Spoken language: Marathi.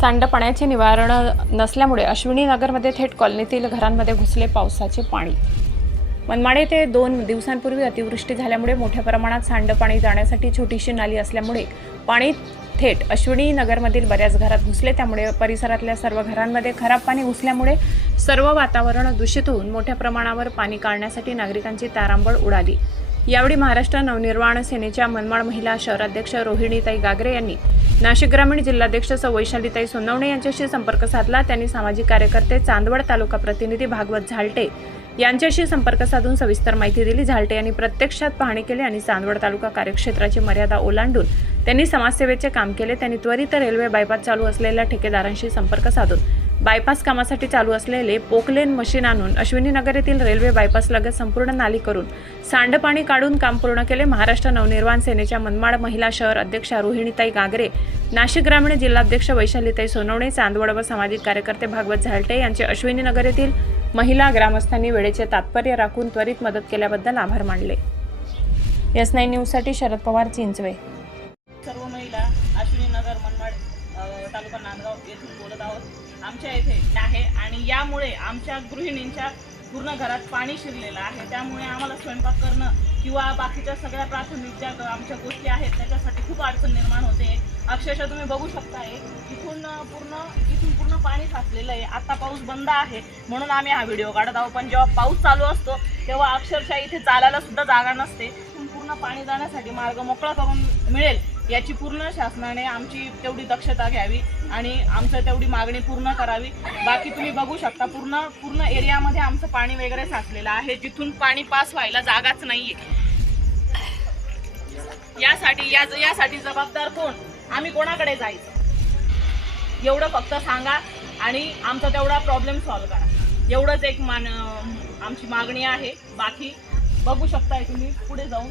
सांडपाण्याचे निवारण नसल्यामुळे अश्विनी नगरमध्ये थेट कॉलनीतील घरांमध्ये घुसले पावसाचे पाणी. मनमाड येथे दोन दिवसांपूर्वी अतिवृष्टी झाल्यामुळे मोठ्या प्रमाणात सांडपाणी जाण्यासाठी छोटीशी नाली असल्यामुळे पाणी थेट अश्विनी नगरमधील बऱ्याच घरात घुसले. त्यामुळे परिसरातल्या सर्व घरांमध्ये खराब पाणी घुसल्यामुळे सर्व वातावरण दूषित होऊन मोठ्या प्रमाणावर पाणी काढण्यासाठी नागरिकांची तारांबळ उडाली. यावेळी महाराष्ट्र नवनिर्माण सेनेच्या मनमाड महिला शहराध्यक्ष रोहिणीताई गागरे यांनी नाशिक ग्रामीण जिल्हाध्यक्ष सौ वैशालीताई सोनवणे यांच्याशी संपर्क साधला. त्यांनी सामाजिक कार्यकर्ते चांदवड तालुका प्रतिनिधी भागवत झालटे यांच्याशी संपर्क साधून सविस्तर माहिती दिली. झालटे यांनी प्रत्यक्षात पाहणी केली आणि चांदवड तालुका कार्यक्षेत्राची मर्यादा ओलांडून त्यांनी समाजसेवेचे काम केले. त्यांनी त्वरित रेल्वे बायपास चालू असलेल्या ठेकेदारांशी संपर्क साधून बायपास कामासाठी चालू असलेले पोकलेन मशीन आणून अश्विनी नगर येथील रेल्वे बायपास लगत संपूर्ण नाली करून सांडपाणी काढून काम पूर्ण केले. महाराष्ट्र नवनिर्माण सेनेच्या मनमाड महिला शहर अध्यक्षा रोहिणीताई गागरे नाशिक ग्रामीण जिल्हाध्यक्ष वैशालीताई सोनवणे चांदवड व सामाजिक कार्यकर्ते भागवत झालटे यांचे अश्विनी नगर येथील महिला ग्रामस्थांनी वेळेचे तात्पर्य राखून त्वरित मदत केल्याबद्दल आभार मानले. एस नाईन न्यूजसाठी शरद पवार चिंचवे. सर्व महिला अश्विनी नगर मनमाड तालुका नांदगाव येथून बोलत आहोत. आमच्या येथे आहे आणि यामुळे आमच्या गृहिणींच्या पूर्ण घरात पाणी शिरलेलं आहे. त्यामुळे आम्हाला स्वयंपाक करणं किंवा बाकीच्या सगळ्या प्राथमिक ज्या आमच्या गोष्टी आहेत त्याच्यासाठी खूप अडचण निर्माण होते. अक्षरशः तुम्ही बघू शकताय इथून पूर्ण इथून पूर्ण पाणी साचलेलं आहे. आता पाऊस बंद आहे. म्हणून आम्ही हा व्हिडिओ काढत आहोत. पण जेव्हा पाऊस चालू असतो तेव्हा अक्षरशः इथे चालायला सुद्धा जागा नसते. पूर्ण पाणी जाण्यासाठी मार्ग मोकळा करून मिळेल. याची पूर्ण शासनाने आमची तेवढी दक्षता घ्यावी आणि आमचं तेवढी मागणी पूर्ण करावी. बाकी तुम्ही बघू शकता पूर्ण पूर्ण एरियामध्ये आमचं पाणी वगैरे साचलेलं आहे. जिथून पाणी पास व्हायला जागाच नाहीये. यासाठी या यासाठी जबाबदार कोण? आम्ही कोणाकडे जायचं एवढं फक्त सांगा आणि आमचा तेवढा प्रॉब्लेम सॉल्व्ह करा. एवढंच एक मान आमची मागणी आहे. बाकी बघू शकताय तुम्ही पुढे जाऊन.